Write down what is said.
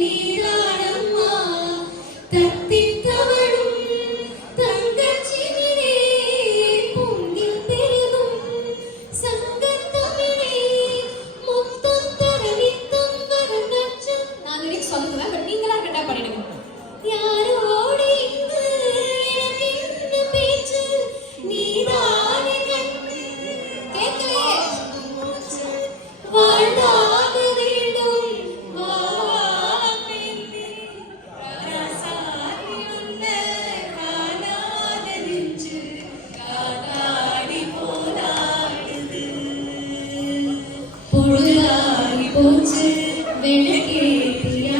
நீதானம்மா தத்தி தவழும் தங்கச்சிமிழே பொங்கில் பெருகும் சங்கத்தமிழே முத்தம் தர நித்தம் வரும் நச்சம். நான் லிரிக்ஸ் சொல்லுவேன், பட் நீங்களா கரெக்டா பண்ணிடுங்க. யாரோடு இங்கு எனக்கு என்ன பேச்சு நீதானே கண்ணு கேட்கலையே வாழ்ந்தாக வேண்டும் வாழப்பெண்ணே ராசாதி உன்னை காணாத நெஞ்சு காத்தாடி போராடுது பொழுதாகி போச்சு விளக்கேத்தியா